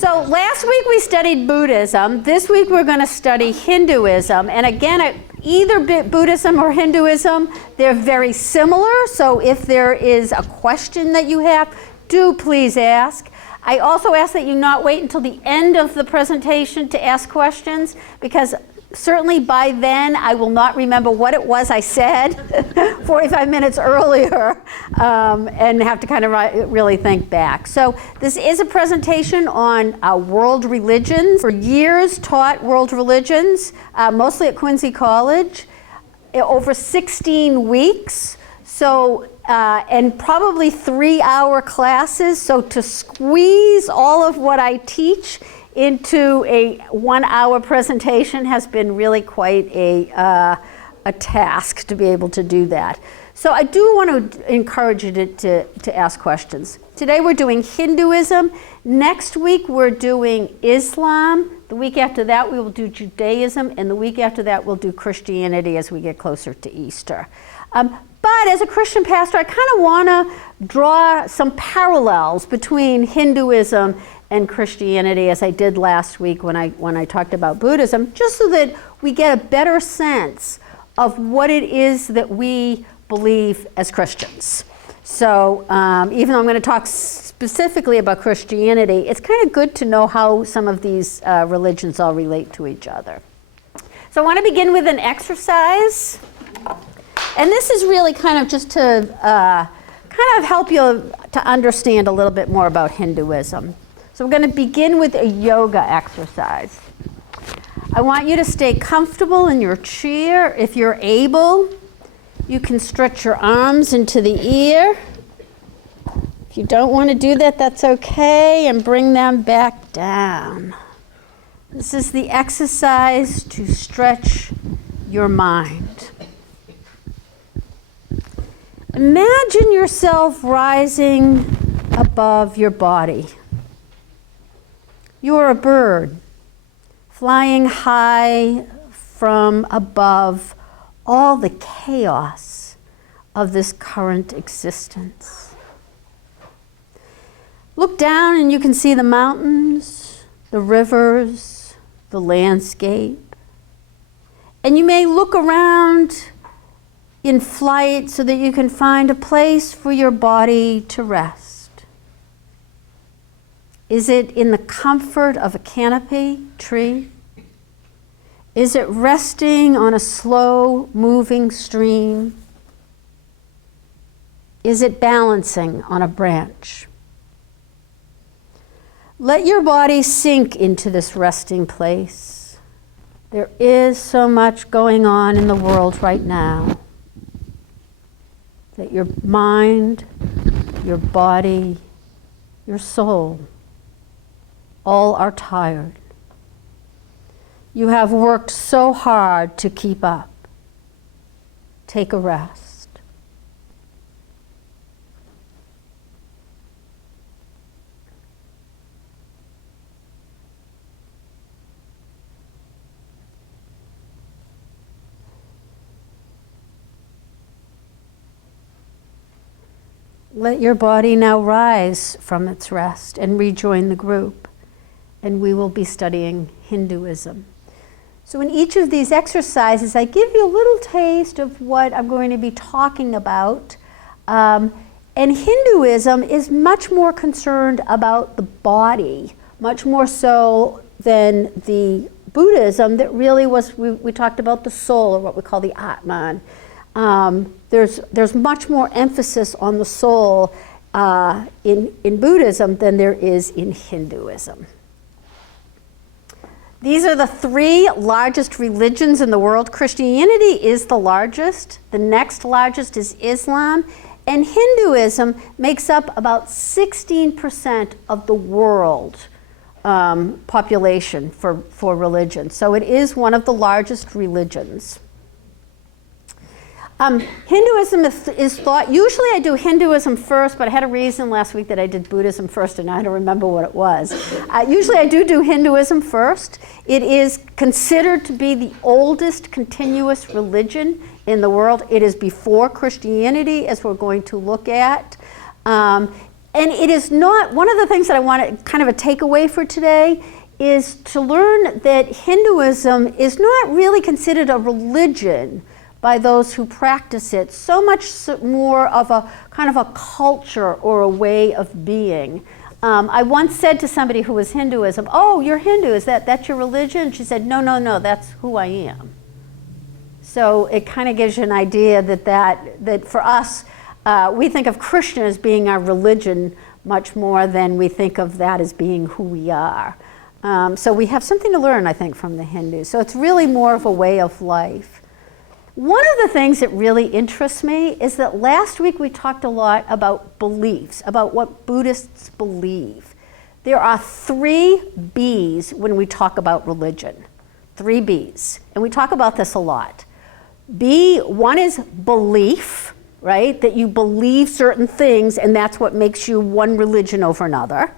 So last week we studied Buddhism. This week we're going to study Hinduism. And again, either Buddhism or Hinduism, they're very similar. So if there is a question that you have, do please ask. I also ask that you not wait until the end of the presentation to ask questions, because certainly by then I will not remember what it was I said 45 minutes earlier and have to kind of really think back. So this is a presentation on world religions. For years taught world religions, mostly at Quincy College, over 16 weeks. So, and probably 3-hour classes. So to squeeze all of what I teach into a 1-hour presentation has been really quite a task to be able to do that. So I do want to encourage you to ask questions. Today we're doing Hinduism. Next week we're doing Islam. The week after that we will do Judaism, and the week after that we'll do Christianity as we get closer to Easter. But as a Christian pastor, I kind of want to draw some parallels between Hinduism and Christianity, as I did last week when I talked about Buddhism, just so that we get a better sense of what it is that we believe as Christians. So even though I'm going to talk specifically about Christianity, it's kind of good to know how some of these religions all relate to each other. So I want to begin with an exercise. And this is really kind of just to kind of help you to understand a little bit more about Hinduism. So we're going to begin with a yoga exercise. I want you to stay comfortable in your chair. If you're able, you can stretch your arms into the ear. If you don't want to do that, that's okay, and bring them back down. This is the exercise to stretch your mind. Imagine yourself rising above your body. You are a bird flying high from above all the chaos of this current existence. Look down and you can see the mountains, the rivers, the landscape. And you may look around in flight so that you can find a place for your body to rest. Is it in the comfort of a canopy tree? Is it resting on a slow moving stream? Is it balancing on a branch? Let your body sink into this resting place. There is so much going on in the world right now that your mind, your body, your soul, all are tired. You have worked so hard to keep up. Take a rest. Let your body now rise from its rest and rejoin the group, and we will be studying Hinduism. So in each of these exercises, I give you a little taste of what I'm going to be talking about. And Hinduism is much more concerned about the body, much more so than the Buddhism that really was, we talked about the soul, or what we call the Atman. There's much more emphasis on the soul in Buddhism than there is in Hinduism. These are the 3 largest religions in the world. Christianity is the largest. The next largest is Islam. And Hinduism makes up about 16% of the world population for religion. So it is one of the largest religions. Hinduism is thought, usually I do Hinduism first, but I had a reason last week that I did Buddhism first and I don't remember what it was. Usually I do Hinduism first. It is considered to be the oldest continuous religion in the world. It is before Christianity, as we're going to look at. And it is not, one of the things that I want to, kind of a takeaway for today, is to learn that Hinduism is not really considered a religion by those who practice it, so much more of a kind of a culture or a way of being. I once said to somebody who was Hinduism, "Oh, you're Hindu, is that's your religion?" She said, "No, no, no, that's who I am." So it kind of gives you an idea that for us, we think of Christian as being our religion much more than we think of that as being who we are. So we have something to learn, I think, from the Hindus. So it's really more of a way of life. One of the things that really interests me is that last week we talked a lot about beliefs, about what Buddhists believe. There are 3 B's when we talk about religion. 3 B's. And we talk about this a lot. One is belief, right? That you believe certain things and that's what makes you one religion over another.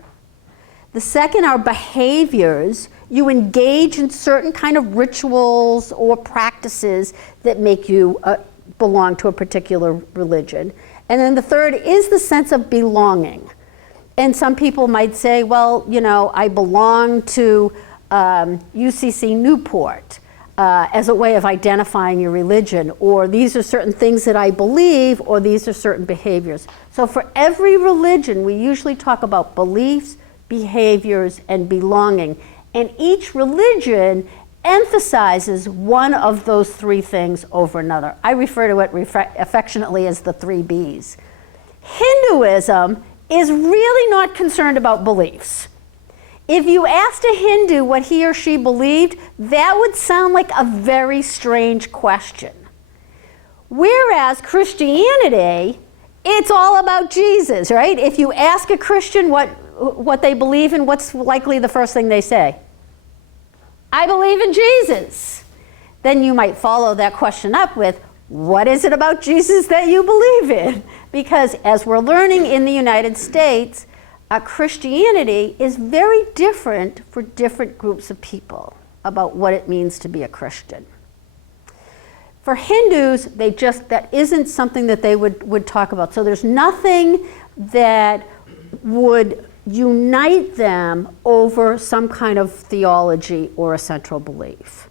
The second are behaviors. You engage in certain kind of rituals or practices that make you belong to a particular religion. And then the third is the sense of belonging. And some people might say, well, you know, I belong to UCC Newport as a way of identifying your religion, or these are certain things that I believe, or these are certain behaviors. So for every religion, we usually talk about beliefs, behaviors, and belonging. And each religion emphasizes one of those 3 things over another. I refer to it affectionately as the 3 B's. Hinduism is really not concerned about beliefs. If you asked a Hindu what he or she believed, that would sound like a very strange question. Whereas Christianity, it's all about Jesus, right? If you ask a Christian what they believe in, what's likely the first thing they say? I believe in Jesus. Then you might follow that question up with, what is it about Jesus that you believe in? Because as we're learning in the United States, Christianity is very different for different groups of people about what it means to be a Christian. For Hindus, that isn't something that they would talk about. So there's nothing that would unite them over some kind of theology or a central belief.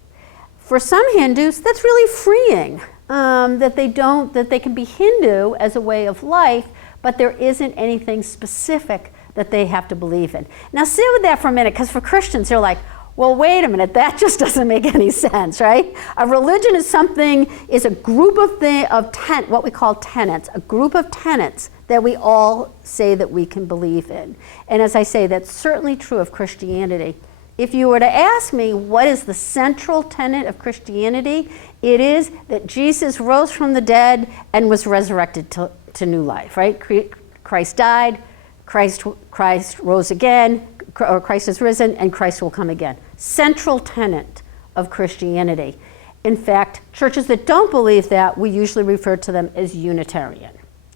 For some Hindus, that's really freeing, that they can be Hindu as a way of life, but there isn't anything specific that they have to believe in. Now sit with that for a minute, because for Christians, they're like, well, wait a minute, that just doesn't make any sense, right? A religion is a group of what we call tenets, a group of tenets that we all say that we can believe in. And as I say, that's certainly true of Christianity. If you were to ask me what is the central tenet of Christianity, it is that Jesus rose from the dead and was resurrected to new life, right? Christ died, Christ rose again, or Christ is risen, and Christ will come again. Central tenet of Christianity. In fact, churches that don't believe that, we usually refer to them as Unitarian.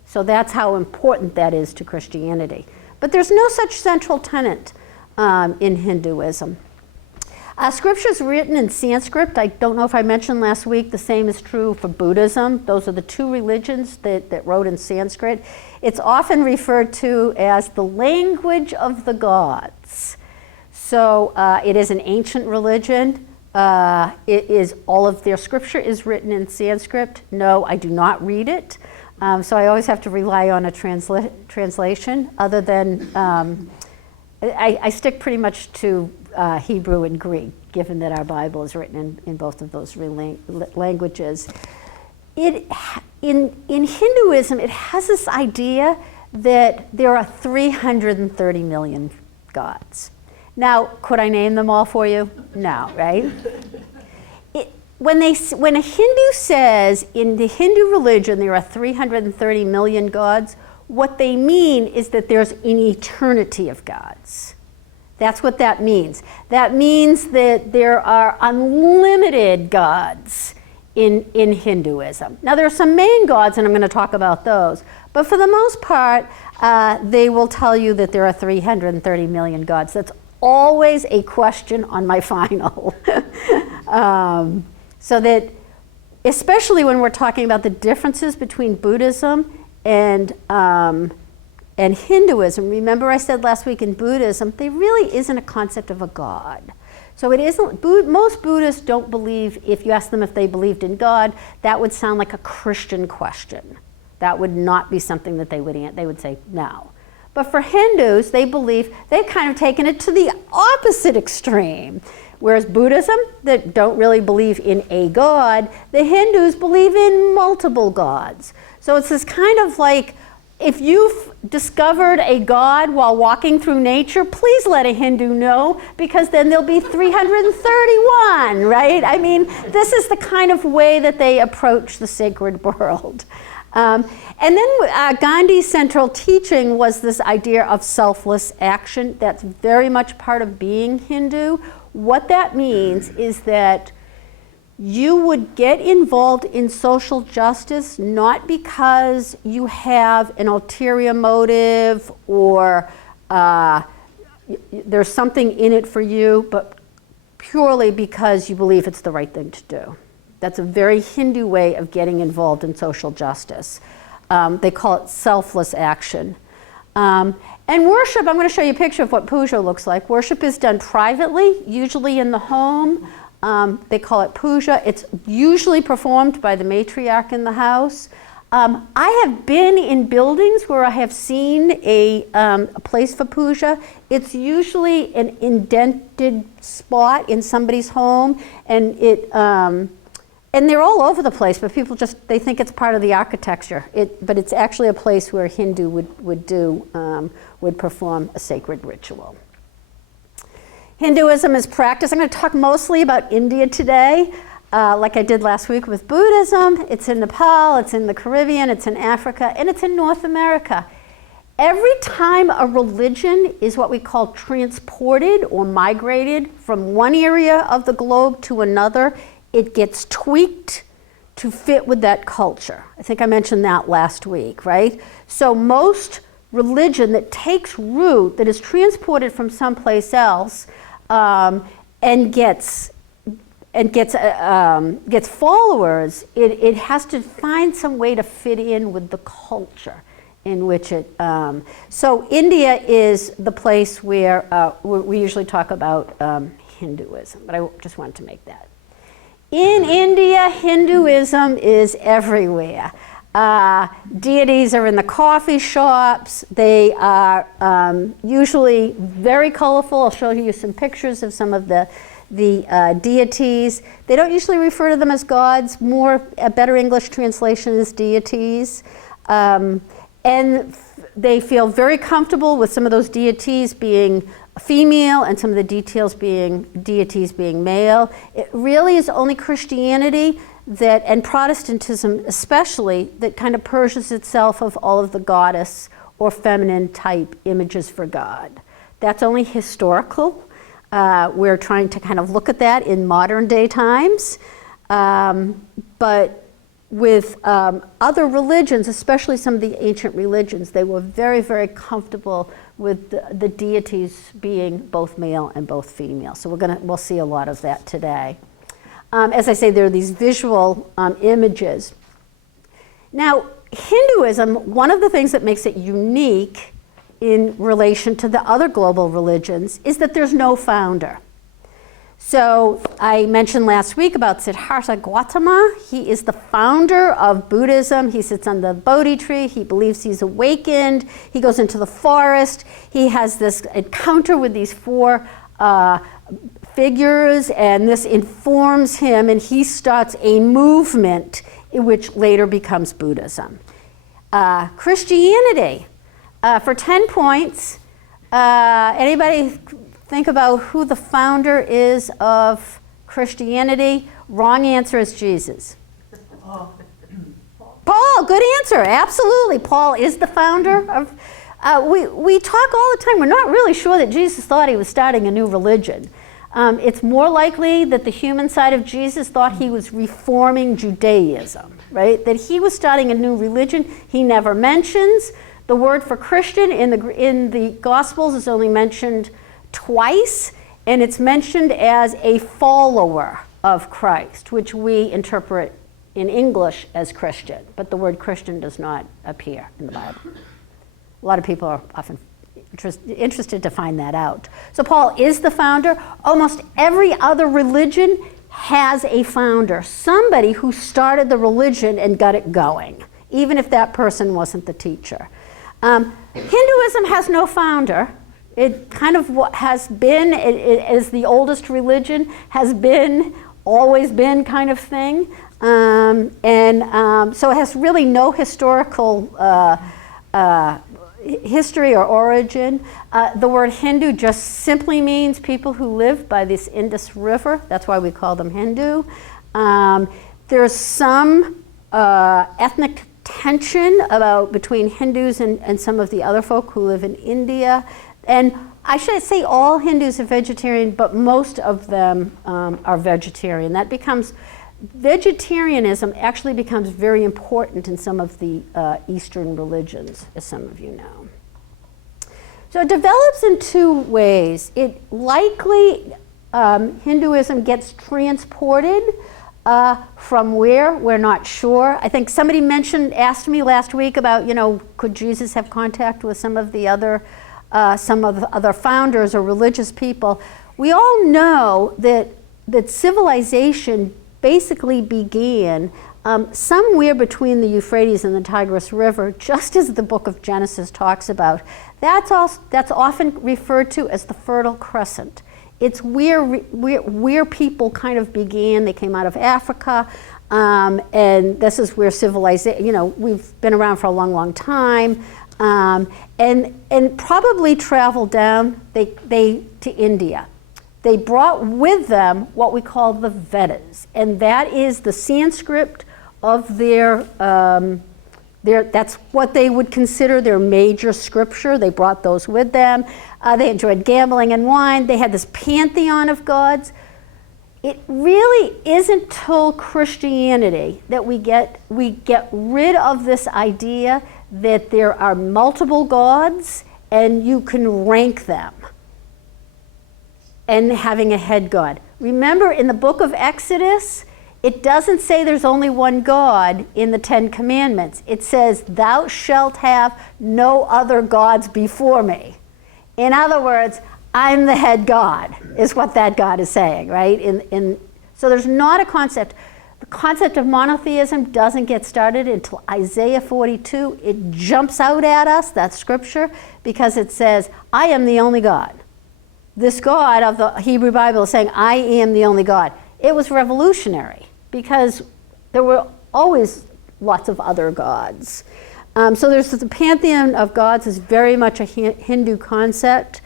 So that's how important that is to Christianity. But there's no such central tenet in Hinduism. Scripture is written in Sanskrit. I don't know if I mentioned last week, the same is true for Buddhism. Those are the 2 religions that wrote in Sanskrit. It's often referred to as the language of the gods. So it is an ancient religion. All of their scripture is written in Sanskrit. No, I do not read it. So I always have to rely on a translation, other than I stick pretty much to Hebrew and Greek, given that our Bible is written in both of those languages. In Hinduism, it has this idea that there are 330 million gods. Now, could I name them all for you? No, right? When a Hindu says in the Hindu religion there are 330 million gods, what they mean is that there's an eternity of gods. That's what that means. That means that there are unlimited gods in Hinduism. Now there are some main gods, and I'm going to talk about those, but for the most part, they will tell you that there are 330 million gods. That's always a question on my final. So that, especially when we're talking about the differences between Buddhism and and Hinduism, remember I said last week in Buddhism, there really isn't a concept of a God. So it isn't, most Buddhists don't believe, if you ask them if they believed in God, that would sound like a Christian question. That would not be something that they would say no. But for Hindus, they believe, they've kind of taken it to the opposite extreme. Whereas Buddhism, that don't really believe in a God, the Hindus believe in multiple gods. So it's this kind of like, if you've discovered a God while walking through nature, please let a Hindu know, because then there'll be 331, right? I mean, this is the kind of way that they approach the sacred world. And then Gandhi's central teaching was this idea of selfless action. That's very much part of being Hindu. What that means is that you would get involved in social justice not because you have an ulterior motive or there's something in it for you, but purely because you believe it's the right thing to do. That's a very Hindu way of getting involved in social justice. They call it selfless action. And worship, I'm going to show you a picture of what puja looks like. Worship is done privately, usually in the home. They call it puja. It's usually performed by the matriarch in the house. I have been in buildings where I have seen a place for puja. It's usually an indented spot in somebody's home, and and they're all over the place, but people they think it's part of the architecture. But it's actually a place where a Hindu would perform a sacred ritual. Hinduism is practiced. I'm going to talk mostly about India today, like I did last week with Buddhism. It's in Nepal, it's in the Caribbean, it's in Africa, and it's in North America. Every time a religion is what we call transported or migrated from one area of the globe to another, it gets tweaked to fit with that culture. I think I mentioned that last week, right? So most religion that takes root, that is transported from someplace else, and gets followers, it has to find some way to fit in with the culture in which it. So India is the place where we usually talk about Hinduism, but I just wanted to make that. In India, Hinduism is everywhere. Deities are in the coffee shops. They are usually very colorful. I'll show you some pictures of some of the deities. They don't usually refer to them as gods. A better English translation is deities. And they feel very comfortable with some of those deities being female and some of the deities being male. It really is only Christianity and Protestantism especially, that kind of purges itself of all of the goddess or feminine type images for God. That's only historical. We're trying to kind of look at that in modern day times. But with other religions, especially some of the ancient religions, they were very, very comfortable with the deities being both male and both female. So we'll see a lot of that today. As I say, there are these visual images. Now, Hinduism, one of the things that makes it unique in relation to the other global religions is that there's no founder. So I mentioned last week about Siddhartha Gautama. He is the founder of Buddhism. He sits on the Bodhi tree. He believes he's awakened. He goes into the forest. He has this encounter with these four figures, and this informs him, and he starts a movement which later becomes Buddhism. Christianity, for 10 points, anybody think about who the founder is of Christianity? Wrong answer is Jesus. Paul, good answer, absolutely. Paul is the founder of, we talk all the time, we're not really sure that Jesus thought he was starting a new religion. It's more likely that the human side of Jesus thought he was reforming Judaism, right? That he was starting a new religion. He never mentions. The word for Christian in the Gospels is only mentioned twice, and it's mentioned as a follower of Christ, which we interpret in English as Christian, but the word Christian does not appear in the Bible. A lot of people are often interested to find that out. So Paul is the founder. Almost every other religion has a founder, somebody who started the religion and got it going, even if that person wasn't the teacher. Hinduism has no founder. It kind of has been, it is the oldest religion, has been, always been kind of thing. So it has really no historical history or origin. The word Hindu just simply means people who live by this Indus River. That's why we call them Hindu. There's some ethnic tension between Hindus and some of the other folk who live in India. And I should say all Hindus are vegetarian, but most of them are vegetarian. Vegetarianism actually becomes very important in some of the Eastern religions, as some of you know. So it develops in two ways. It likely, Hinduism gets transported from where, we're not sure. I think somebody asked me last week about, could Jesus have contact with some of the other founders or religious people. We all know that civilization basically began somewhere between the Euphrates and the Tigris River, just as the book of Genesis talks about. That's often referred to as the Fertile Crescent. It's where people kind of began. They came out of Africa, and this is where civilization, we've been around for a long, long time, and probably traveled down to India. They brought with them what we call the Vedas, and that is the Sanskrit of that's what they would consider their major scripture. They brought those with them. They enjoyed gambling and wine. They had this pantheon of gods. It really isn't till Christianity that we get rid of this idea that there are multiple gods and you can rank them, and having a head god. Remember, in the book of Exodus, it doesn't say there's only one God in the Ten Commandments. It says, thou shalt have no other gods before me. In other words, I'm the head god, is what that God is saying, right? So there's not a concept. The concept of monotheism doesn't get started until Isaiah 42. It jumps out at us, that scripture, because it says, I am the only God. This God of the Hebrew Bible is saying, I am the only God. It was revolutionary because there were always lots of other gods. So there's the pantheon of gods is very much a Hindu concept.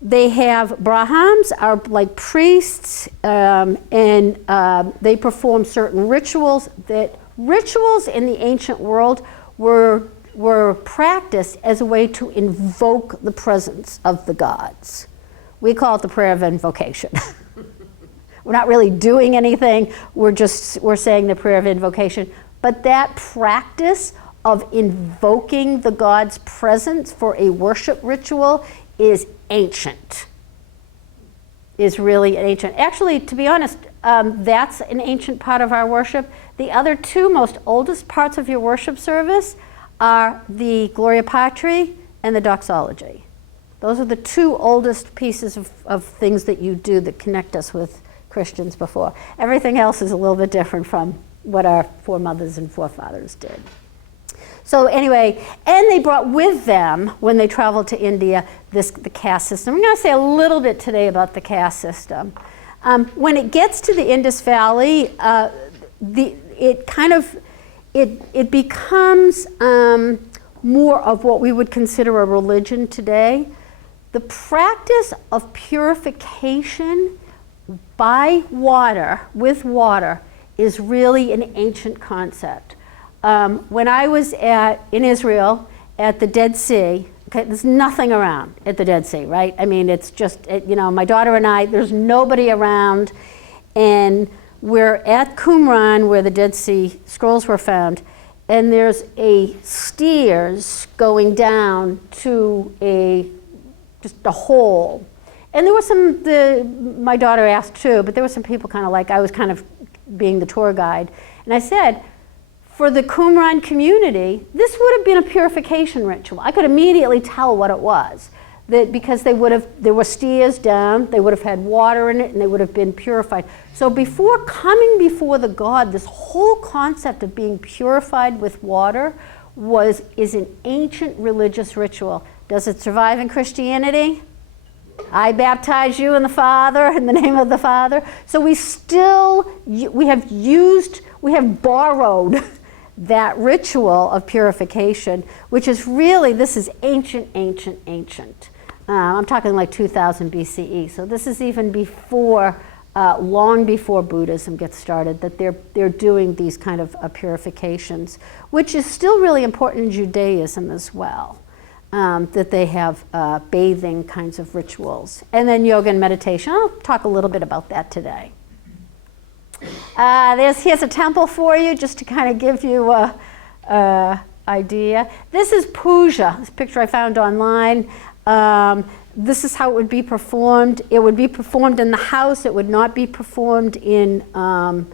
They have Brahmins, are like priests, and they perform certain rituals. That rituals in the ancient world were practiced as a way to invoke the presence of the gods. We call it the prayer of invocation. We're not really doing anything, we're saying the prayer of invocation. But that practice of invoking the God's presence for a worship ritual is ancient. Is really ancient. Actually, to be honest, that's an ancient part of our worship. The other two most oldest parts of your worship service are the Gloria Patri and the doxology. Those are the two oldest pieces of things that you do that connect us with Christians before. Everything else is a little bit different from what our foremothers and forefathers did. So anyway, and they brought with them, when they traveled to India, the caste system. I'm going to say a little bit today about the caste system. When it gets to the Indus Valley, it becomes more of what we would consider a religion today. The practice of purification by water, with water, is really an ancient concept. When I was in Israel at the Dead Sea, okay, there's nothing around at the Dead Sea, right? I mean, it's just, my daughter and I, there's nobody around, and we're at Qumran where the Dead Sea Scrolls were found, and there's a stairs going down to just a hole. And there were my daughter asked too, but there were some people kind of like, I was kind of being the tour guide. And I said, for the Qumran community, this would have been a purification ritual. I could immediately tell what it was. That because there were stairs down, they would have had water in it, and they would have been purified. So before coming before the god, this whole concept of being purified with water is an ancient religious ritual. Does it survive in Christianity? I baptize you in the Father, in the name of the Father. So we have borrowed that ritual of purification, which is really, this is ancient, ancient, ancient. I'm talking like 2000 BCE. So this is even before, long before Buddhism gets started, that they're doing these kind of purifications, which is still really important in Judaism as well. That they have bathing kinds of rituals. And then yoga and meditation. I'll talk a little bit about that today. Here's a temple for you, just to kind of give you an idea. This is puja, this picture I found online. This is how it would be performed. It would be performed in the house. It would not be performed in an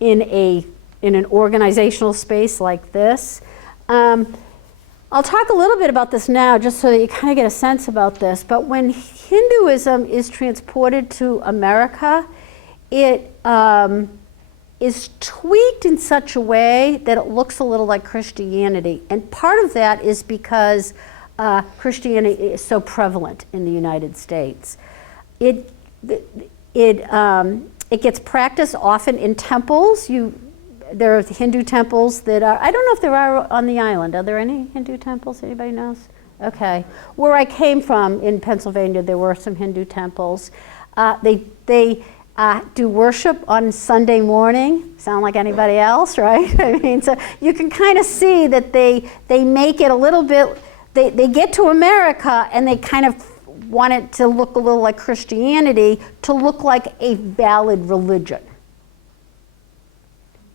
organizational space like this. I'll talk a little bit about this now, just so that you kind of get a sense about this. But when Hinduism is transported to America, it is tweaked in such a way that it looks a little like Christianity. And part of that is because Christianity is so prevalent in the United States. It gets practiced often in temples. There are Hindu temples that are, I don't know if there are on the island. Are there any Hindu temples? Anybody knows? Okay. Where I came from in Pennsylvania, there were some Hindu temples. They do worship on Sunday morning. Sound like anybody else, right? I mean, so you can kind of see that they make it a little bit, they get to America and they kind of want it to look a little like Christianity, to look like a valid religion.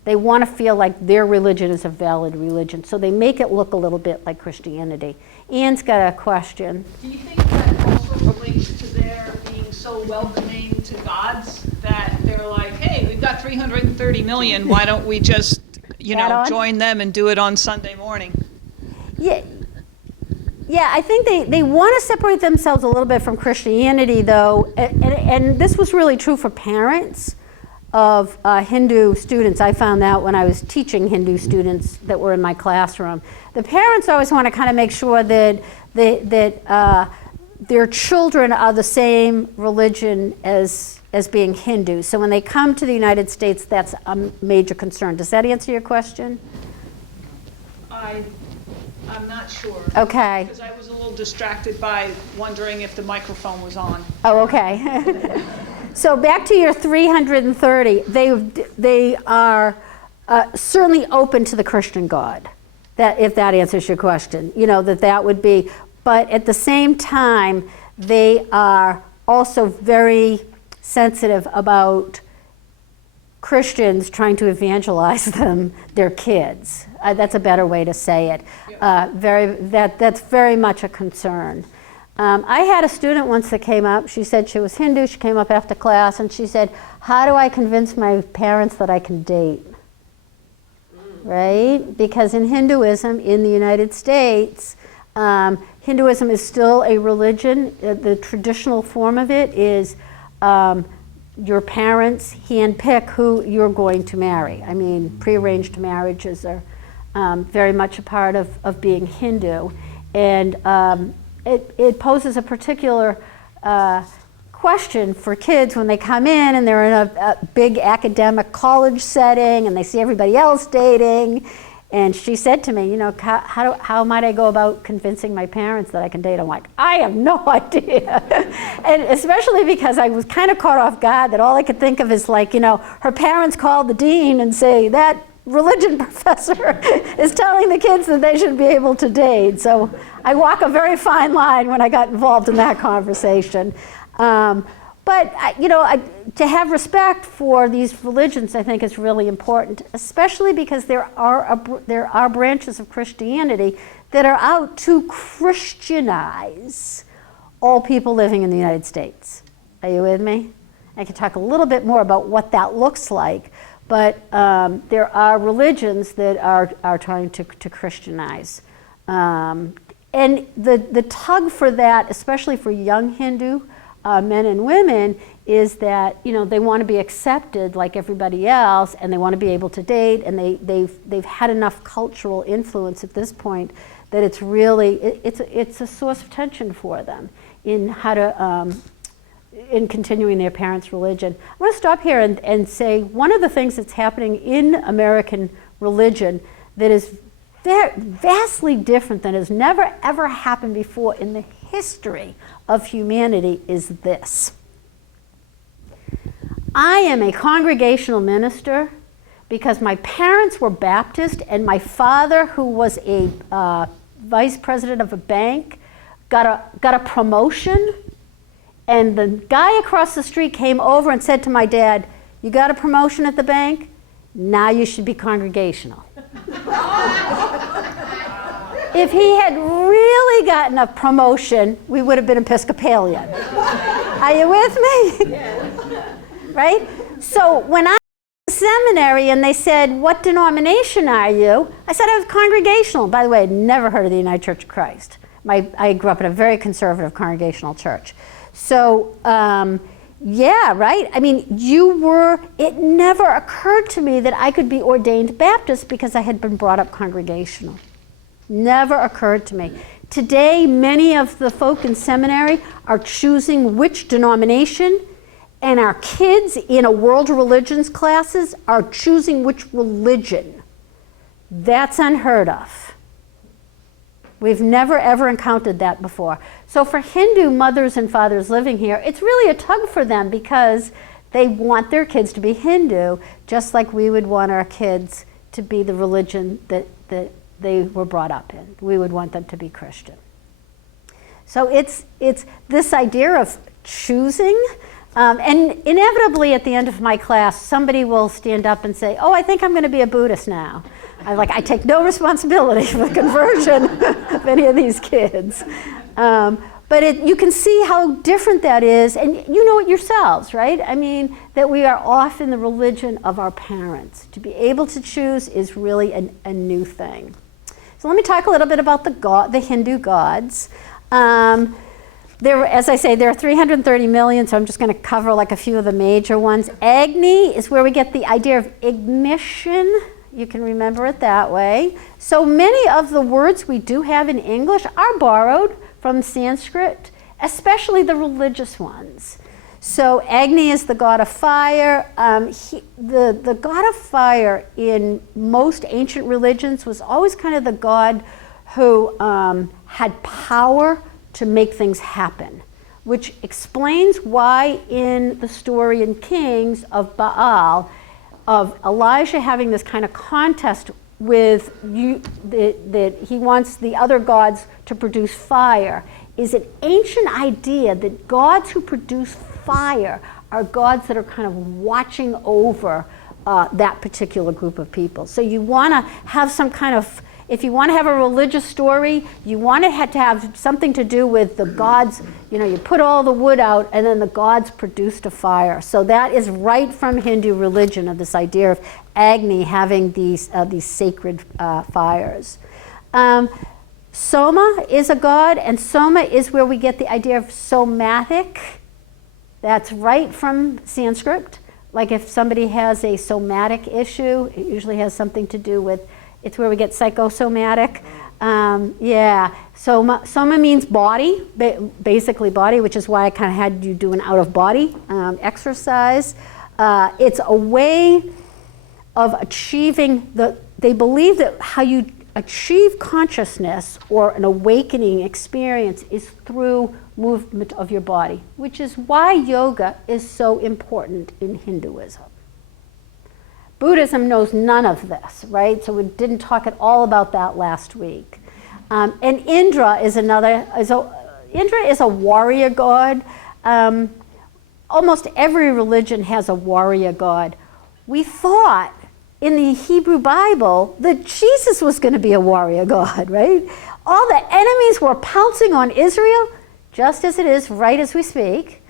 They want to feel like their religion is a valid religion, so they make it look a little bit like Christianity. Ian's got a question. Do you think that also relates to their being so welcoming to gods that they're like, hey, we've got 330 million, why don't we just, join them and do it on Sunday morning? Yeah, I think they want to separate themselves a little bit from Christianity, though, and this was really true for parents of Hindu students. I found that when I was teaching Hindu students that were in my classroom. The parents always want to kind of make sure that their children are the same religion as being Hindu. So when they come to the United States, that's a major concern. Does that answer your question? I'm not sure. Okay. Because I was a little distracted by wondering if the microphone was on. Oh, okay. So back to your 330, they are certainly open to the Christian God, that if that answers your question, that would be, but at the same time, they are also very sensitive about Christians trying to evangelize their kids. That's a better way to say it. That's very much a concern. I had a student once that came up. She said she was Hindu. She came up after class and she said, how do I convince my parents that I can date? Right? Because in Hinduism in the United States, Hinduism is still a religion. The traditional form of it is your parents handpick who you're going to marry. I mean, prearranged marriages are very much a part of being Hindu. And it poses a particular question for kids when they come in and they're in a big academic college setting and they see everybody else dating. And she said to me, how might I go about convincing my parents that I can date? I'm like, I have no idea. And especially because I was kind of caught off guard that all I could think of is like, her parents call the dean and say, that religion professor is telling the kids that they should be able to date. So I walk a very fine line when I got involved in that conversation. But to have respect for these religions, I think, is really important, especially because there are branches of Christianity that are out to Christianize all people living in the United States. Are you with me? I can talk a little bit more about what that looks like. but there are religions that are trying to Christianize. And the tug for that, especially for young Hindu men and women, is that they want to be accepted like everybody else, and they want to be able to date, and they've had enough cultural influence at this point that it's really it's a source of tension for them in how to in continuing their parents' religion. I want to stop here and say one of the things that's happening in American religion that is vastly different than has never ever happened before in the history of humanity is this. I am a congregational minister because my parents were Baptist, and my father, who was a vice president of a bank, got a promotion, and the guy across the street came over and said to my dad, "You got a promotion at the bank? Now you should be congregational." If he had really gotten a promotion, we would have been Episcopalian. Are you with me? Yes. Right? So when I was in seminary and they said, "What denomination are you?" I said I was congregational. By the way, I'd never heard of the United Church of Christ. I grew up in a very conservative congregational church. So, yeah, right? I mean, it never occurred to me that I could be ordained Baptist because I had been brought up congregational. Never occurred to me. Today, many of the folk in seminary are choosing which denomination, and our kids in a world religions classes are choosing which religion. That's unheard of. We've never ever encountered that before. So for Hindu mothers and fathers living here, it's really a tug for them because they want their kids to be Hindu, just like we would want our kids to be the religion that they were brought up in. We would want them to be Christian. So it's this idea of choosing, and inevitably at the end of my class, somebody will stand up and say, "Oh, I think I'm going to be a Buddhist now." I take no responsibility for the conversion of any of these kids. But you can see how different that is, and you know it yourselves, right? I mean, that we are off in the religion of our parents. To be able to choose is really a new thing. So let me talk a little bit about the Hindu gods. As I say, there are 330 million, so I'm just going to cover like a few of the major ones. Agni is where we get the idea of ignition. You can remember it that way. So many of the words we do have in English are borrowed from Sanskrit, especially the religious ones. So Agni is the god of fire. The god of fire in most ancient religions was always kind of the god who had power to make things happen, which explains why in the story in Kings of Baal, of Elijah having this kind of contest with that he wants the other gods to produce fire, is an ancient idea that gods who produce fire are gods that are kind of watching over that particular group of people. So you want to have some kind of, if you want to have a religious story, you want it to have something to do with the gods. You put all the wood out and then the gods produced a fire. So that is right from Hindu religion, of this idea of Agni having these sacred fires. Soma is a god, and Soma is where we get the idea of somatic. That's right from Sanskrit. Like if somebody has a somatic issue, it usually has something to do with, it's where we get psychosomatic. Soma means body, basically body, which is why I kind of had you do an out-of-body exercise. It's a way of achieving they believe that how you achieve consciousness or an awakening experience is through movement of your body, which is why yoga is so important in Hinduism. Buddhism knows none of this, right? So we didn't talk at all about that last week. And Indra is Indra is a warrior god. Almost every religion has a warrior god. We thought in the Hebrew Bible that Jesus was going to be a warrior god, right? All the enemies were pouncing on Israel, just as it is right as we speak.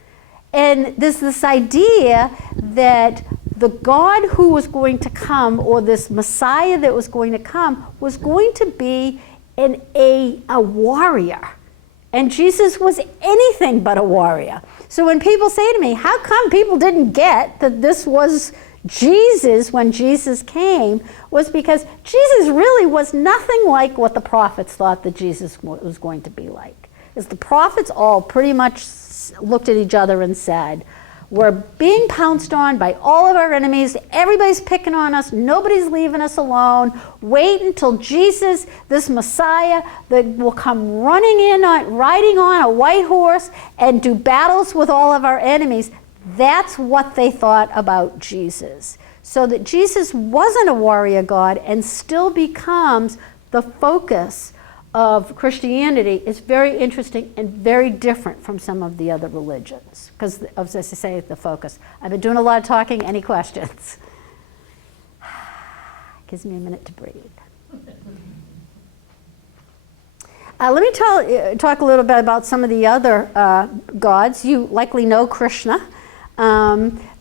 And there's this idea that the God who was going to come, or this Messiah that was going to come, was going to be a warrior. And Jesus was anything but a warrior. So when people say to me, how come people didn't get that this was Jesus when Jesus came, was because Jesus really was nothing like what the prophets thought that Jesus was going to be like. Because the prophets all pretty much looked at each other and said, we're being pounced on by all of our enemies. Everybody's picking on us. Nobody's leaving us alone. Wait until Jesus, this Messiah, that will come riding on a white horse and do battles with all of our enemies. That's what they thought about Jesus. So that Jesus wasn't a warrior God and still becomes the focus of Christianity is very interesting and very different from some of the other religions, because, as I say, the focus. I've been doing a lot of talking. Any questions? Gives me a minute to breathe. Let me talk a little bit about some of the other gods. You likely know Krishna.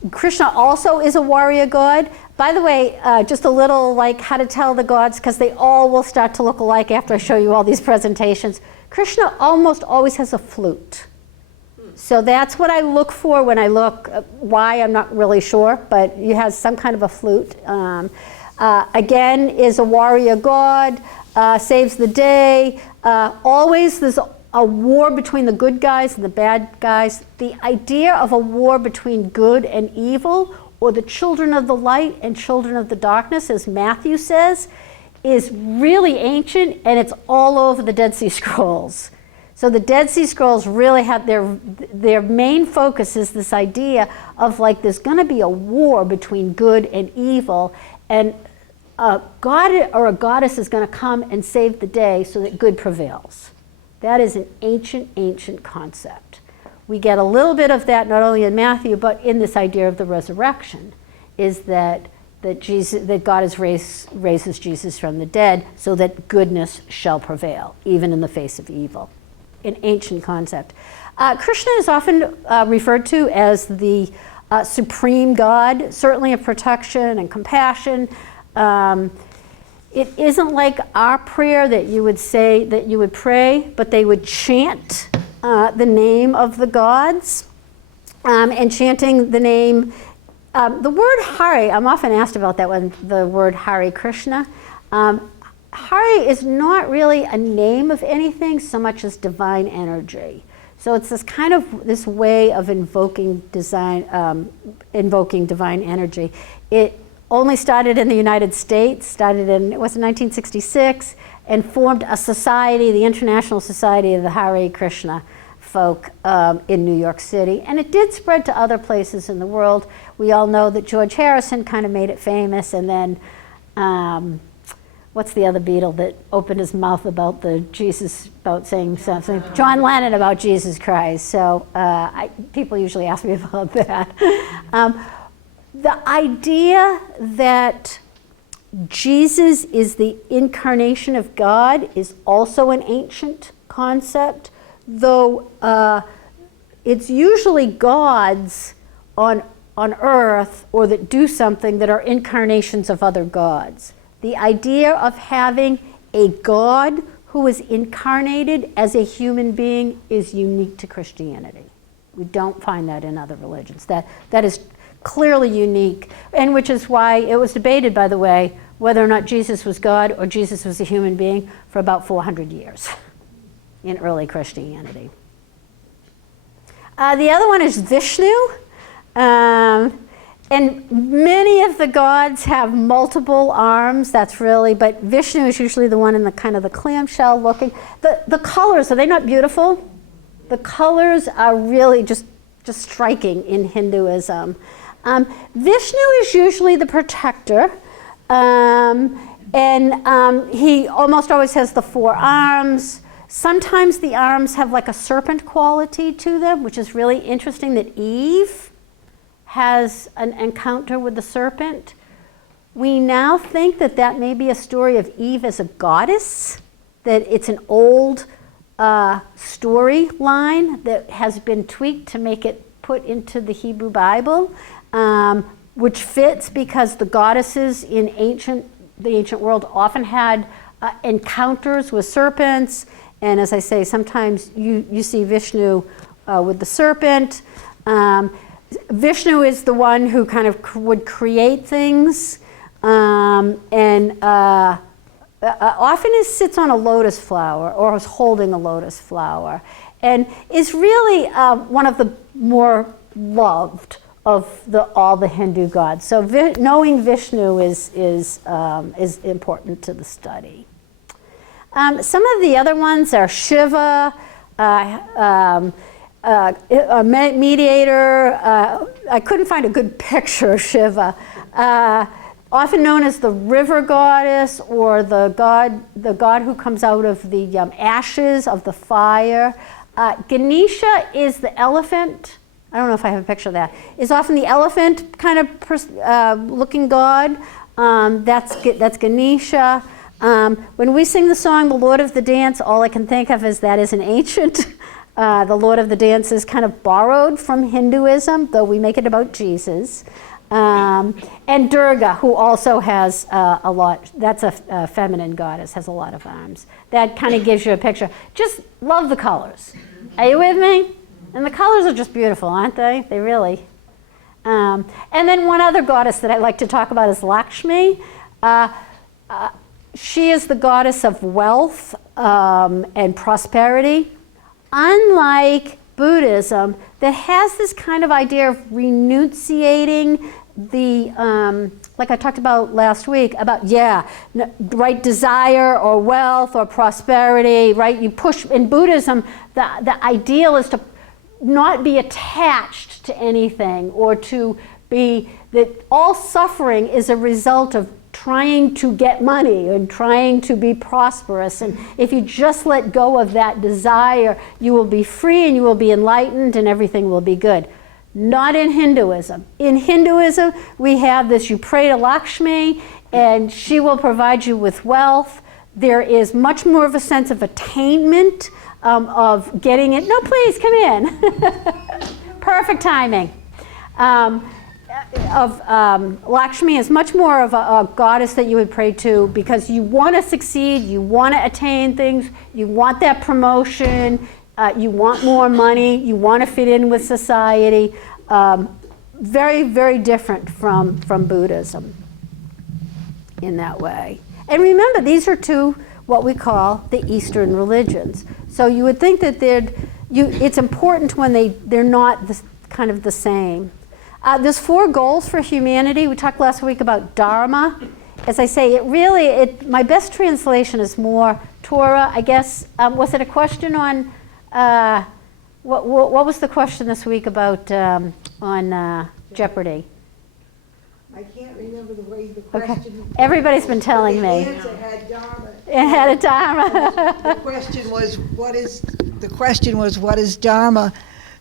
Krishna also is a warrior god. By the way, just a little like how to tell the gods, because they all will start to look alike after I show you all these presentations. Krishna almost always has a flute. So that's what I look for when I look. Why, I'm not really sure, but he has some kind of a flute. Again, is a warrior god, saves the day. Always there's a war between the good guys and the bad guys. The idea of a war between good and evil, or the children of the light and children of the darkness, as Matthew says, is really ancient, and it's all over the Dead Sea Scrolls. So the Dead Sea Scrolls really have their main focus is this idea of like there's going to be a war between good and evil, and a god or a goddess is going to come and save the day so that good prevails. That is an ancient, ancient concept. We get a little bit of that not only in Matthew, but in this idea of the resurrection, is that God raises Jesus from the dead so that goodness shall prevail, even in the face of evil. An ancient concept. Krishna is often referred to as the supreme God, certainly of protection and compassion. It isn't like our prayer that you would say, that you would pray, but they would chant the name of the gods, and chanting the name. The word Hari, I'm often asked about that one, the word Hare Krishna. Hari is not really a name of anything so much as divine energy. So it's this kind of this way of invoking divine energy. It only started in the United States, started in, it was in 1966, and formed a society, the International Society of the Hare Krishna folk in New York City. And it did spread to other places in the world. We all know that George Harrison kind of made it famous, and then what's the other Beatle that opened his mouth about about saying something? John Lennon, about Jesus Christ. So people usually ask me about that. The idea that Jesus is the incarnation of God is also an ancient concept, though it's usually gods on earth or that do something that are incarnations of other gods. The idea of having a God who is incarnated as a human being is unique to Christianity. We don't find that in other religions. That is clearly unique, and which is why it was debated, by the way, whether or not Jesus was God or Jesus was a human being for about 400 years in early Christianity. The other one is Vishnu. And many of the gods have multiple arms, but Vishnu is usually the one in the kind of the clamshell looking. The colors, are they not beautiful? The colors are really just striking in Hinduism. Vishnu is usually the protector, and he almost always has the 4 arms. Sometimes the arms have like a serpent quality to them, which is really interesting that Eve has an encounter with the serpent. We now think that may be a story of Eve as a goddess, that it's an old storyline that has been tweaked to make it put into the Hebrew Bible. which fits because the goddesses in the ancient world often had encounters with serpents. And as I say, sometimes you see Vishnu with the serpent. Vishnu is the one who kind of would create things, and often sits on a lotus flower or is holding a lotus flower, and is really one of the more loved of all the Hindu gods. So knowing Vishnu is important to the study. Some of the other ones are Shiva, a mediator. I couldn't find a good picture of Shiva. Often known as the river goddess, or the god who comes out of the ashes of the fire. Ganesha is the elephant. I don't know if I have a picture of that. Is often the elephant kind of looking god. That's Ganesha. When we sing the song, "The Lord of the Dance," all I can think of is that is an ancient. The Lord of the Dance is kind of borrowed from Hinduism, though we make it about Jesus. And Durga, who also has a lot, that's a feminine goddess, has a lot of arms. That kind of gives you a picture. Just love the colors. Are you with me? And the colors are just beautiful, aren't they? They really. And then one other goddess that I like to talk about is Lakshmi. She is the goddess of wealth and prosperity. Unlike Buddhism, that has this kind of idea of renunciating the, like I talked about last week, about, right, desire or wealth or prosperity, right? You push, in Buddhism, the ideal is to not be attached to anything, or to be, that all suffering is a result of trying to get money and trying to be prosperous. And if you just let go of that desire, you will be free and you will be enlightened and everything will be good. Not in Hinduism. In Hinduism, we have this, you pray to Lakshmi and she will provide you with wealth. There is much more of a sense of attainment, of getting it. No, please, come in. Perfect timing. Lakshmi is much more of a goddess that you would pray to because you want to succeed, you want to attain things, you want that promotion, you want more money, you want to fit in with society. Very, very different from Buddhism in that way. And remember, these are two what we call the Eastern religions. So you would think that it's important when they're not kind of the same. There's 4 goals for humanity. We talked last week about Dharma. As I say, my best translation is more Torah, I guess. Was it a question on, what was the question this week about on Jeopardy? I can't remember the way the question. Okay. Everybody's been telling me. The answer had Dharma. It had a Dharma. The question was what is Dharma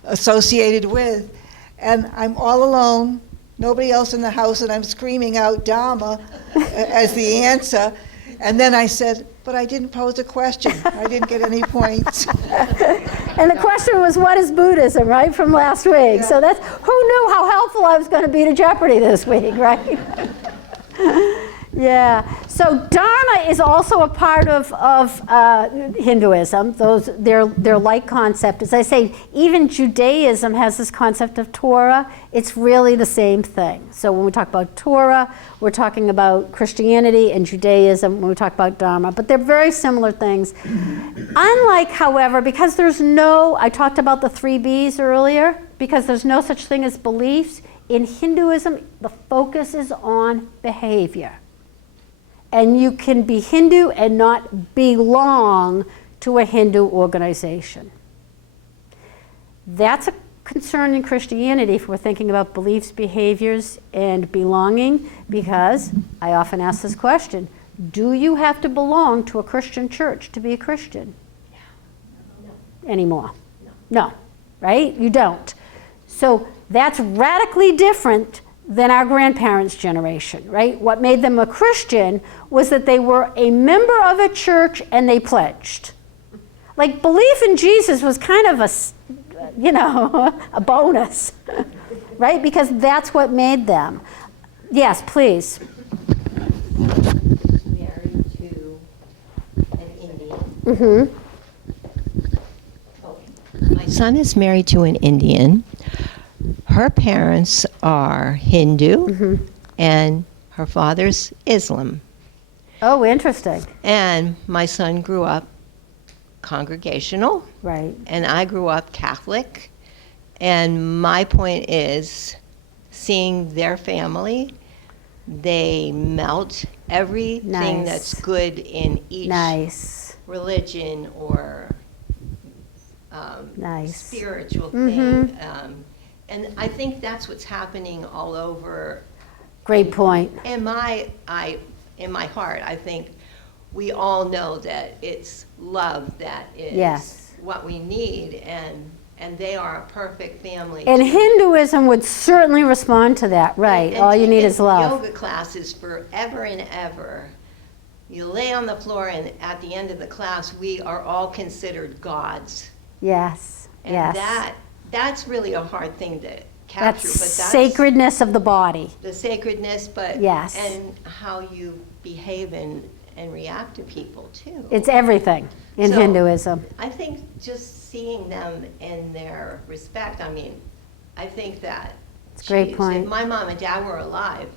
associated with? And I'm all alone, nobody else in the house, and I'm screaming out Dharma as the answer. And then I said, but I didn't pose a question. I didn't get any points. And the question was, what is Buddhism, right, from last week? Yeah. So that's, who knew how helpful I was going to be to Jeopardy this week, right? Yeah. So Dharma is also a part of Hinduism. They're like concept. As I say, even Judaism has this concept of Torah. It's really the same thing. So when we talk about Torah, we're talking about Christianity and Judaism when we talk about Dharma. But they're very similar things. Unlike, however, because I talked about the 3 B's earlier, because there's no such thing as beliefs, in Hinduism, the focus is on behavior. And you can be Hindu and not belong to a Hindu organization. That's a concern in Christianity if we're thinking about beliefs, behaviors, and belonging, because I often ask this question, do you have to belong to a Christian church to be a Christian? No. Anymore? No, right? You don't. So that's radically different than our grandparents' generation, right? What made them a Christian was that they were a member of a church and they pledged. Like, belief in Jesus was kind of a bonus. right? Because that's what made them. Yes, please. Married to an Indian. My son is married to an Indian. Her parents are Hindu, and her father's Islam. Oh, interesting. And my son grew up Congregational, Right. and I grew up Catholic. And my point is, seeing their family, they melt everything Nice. that's good in each Nice. religion or Nice. spiritual thing. And I think that's what's happening all over. Great point. In my heart, I think we all know that it's love that is Yes. what we need, and they are a perfect family. And to- Hinduism would certainly respond to that, right? and All you need taking is love. Yoga classes forever and ever. You lay on the floor, and at the end of the class, we are all considered gods. Yes, And yes. that's really a hard thing to capture. That's But that's sacredness of the body. the sacredness, but Yes. and how you behave and react to people too. It's everything in So, Hinduism. I think just seeing them in their respect. I mean, I think that It's a great geez, point. If my mom and dad were alive,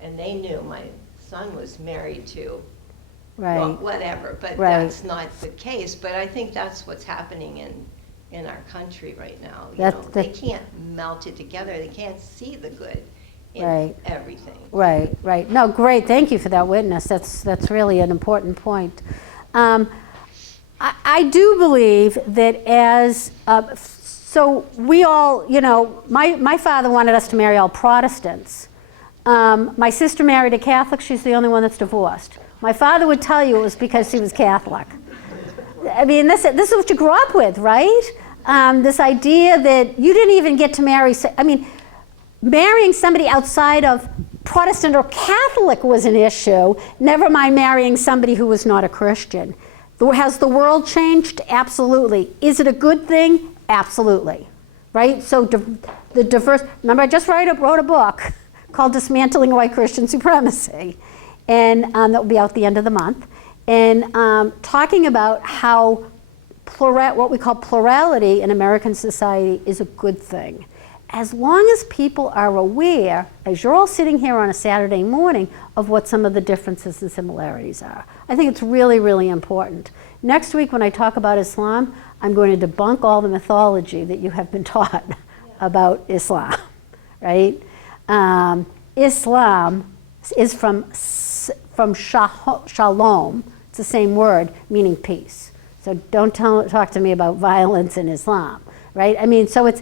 and they knew my son was married to Right. well, whatever, but Right. that's not the case. But I think that's what's happening in our country right now. They can't melt it together. They can't see the good in Right. everything. Right, right. No, great. Thank you for that witness. That's really an important point. I do believe that so we all, my father wanted us to marry all Protestants. My sister married a Catholic. She's the only one that's divorced. My father would tell you it was because she was Catholic. I mean, this is what you grew up with, right? This idea that you didn't even get to marry, marrying somebody outside of Protestant or Catholic was an issue, never mind marrying somebody who was not a Christian. Has the world changed? Absolutely. Is it a good thing? Absolutely. Right? So the diverse, remember I just wrote a book called Dismantling White Christian Supremacy, and that will be out the end of the month, and talking about how what we call plurality in American society is a good thing. As long as people are aware, as you're all sitting here on a Saturday morning, of what some of the differences and similarities are. I think it's really, really important. Next week when I talk about Islam, I'm going to debunk all the mythology that you have been taught about Islam, right? Islam is from shalom, it's the same word, meaning peace. So don't talk to me about violence in Islam, right? I mean, so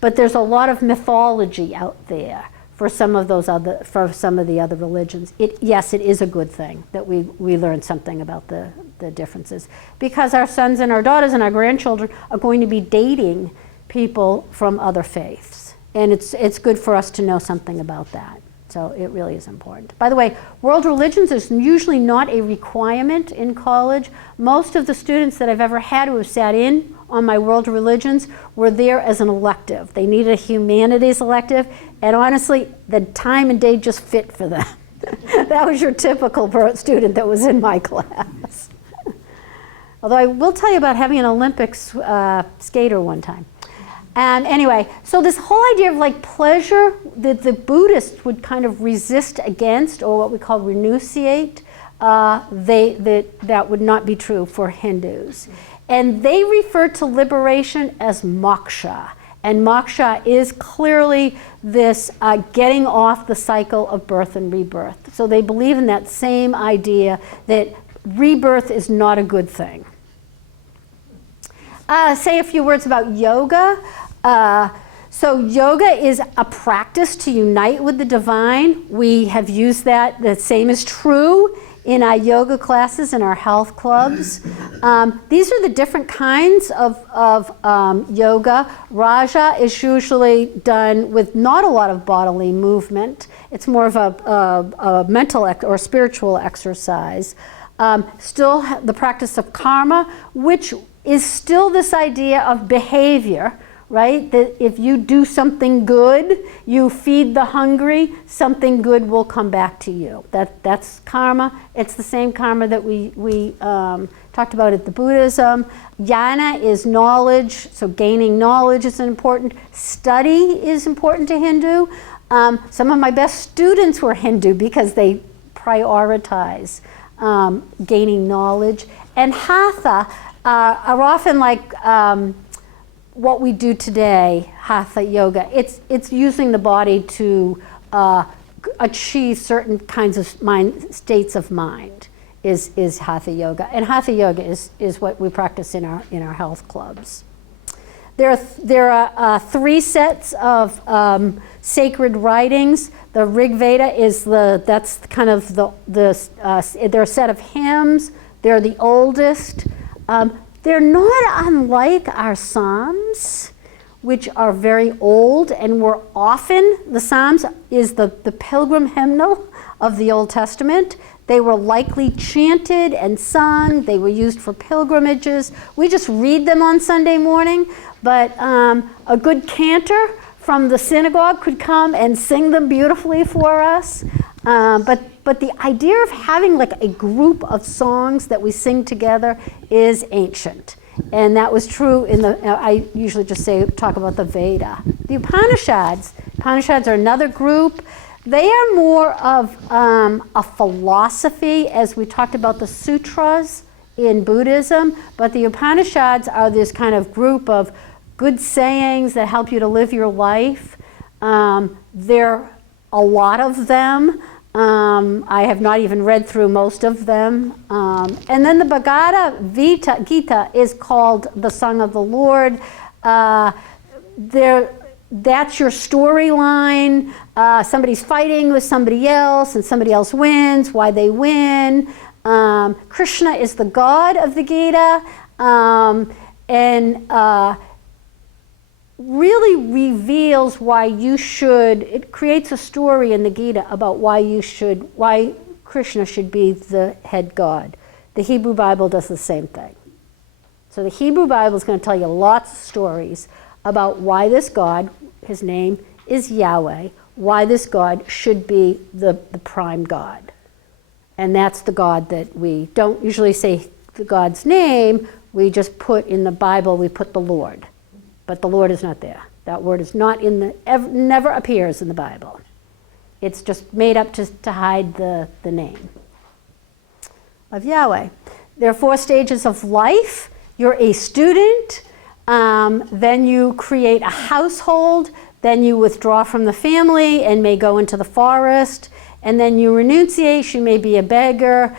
but there's a lot of mythology out there for some of the other religions. Yes, it is a good thing that we learn something about the differences, because our sons and our daughters and our grandchildren are going to be dating people from other faiths, and it's good for us to know something about that. So it really is important. By the way, world religions is usually not a requirement in college. Most of the students that I've ever had who have sat in on my world religions were there as an elective. They needed a humanities elective, and honestly, the time and day just fit for them. That was your typical student that was in my class. Although I will tell you about having an Olympics skater one time. And anyway, so this whole idea of like pleasure that the Buddhists would kind of resist against, or what we call renunciate, that would not be true for Hindus. And they refer to liberation as moksha. And moksha is clearly this getting off the cycle of birth and rebirth. So they believe in that same idea that rebirth is not a good thing. Say a few words about yoga. So yoga is a practice to unite with the divine. We have used that. The same is true in our yoga classes and our health clubs. These are the different kinds of yoga. Raja is usually done with not a lot of bodily movement. It's more of a mental or spiritual exercise. Still the practice of karma, which is still this idea of behavior, right? That if you do something good, you feed the hungry, something good will come back to you. That's karma. It's the same karma that we talked about at the Buddhism. Jnana is knowledge, so gaining knowledge is important. Study is important to Hindu. Some of my best students were Hindu because they prioritize gaining knowledge. And hatha are often like what we do today, hatha yoga. It's using the body to achieve certain kinds of states of mind is hatha yoga. And hatha yoga is what we practice in our health clubs. There are 3 sets of sacred writings. The Rig Veda that's kind of they're a set of hymns. They're the oldest. They're not unlike our Psalms, which are very old and were often, the Psalms is the pilgrim hymnal of the Old Testament. They were likely chanted and sung. They were used for pilgrimages. We just read them on Sunday morning, but a good cantor from the synagogue could come and sing them beautifully for us. But the idea of having like a group of songs that we sing together is ancient. And that was true in I usually just talk about the Veda. The Upanishads are another group. They are more of a philosophy, as we talked about the sutras in Buddhism, but the Upanishads are this kind of group of good sayings that help you to live your life. There are a lot of them. I have not even read through most of them. And then the Bhagavad Gita is called the Song of the Lord. That's your storyline. Somebody's fighting with somebody else and somebody else wins, why they win. Krishna is the god of the Gita. And really reveals why it creates a story in the Gita about why Krishna should be the head god. The Hebrew Bible does the same thing. So the Hebrew Bible is going to tell you lots of stories about why this God, his name is Yahweh, why this God should be the prime God. And that's the God that we don't usually say the God's name, we just put in the Bible, we put the Lord. But the Lord is not there. That word is not never appears in the Bible. It's just made up to hide the name of Yahweh. There are 4 stages of life. You're a student, then you create a household, then you withdraw from the family and may go into the forest, and then you renunciate, you may be a beggar.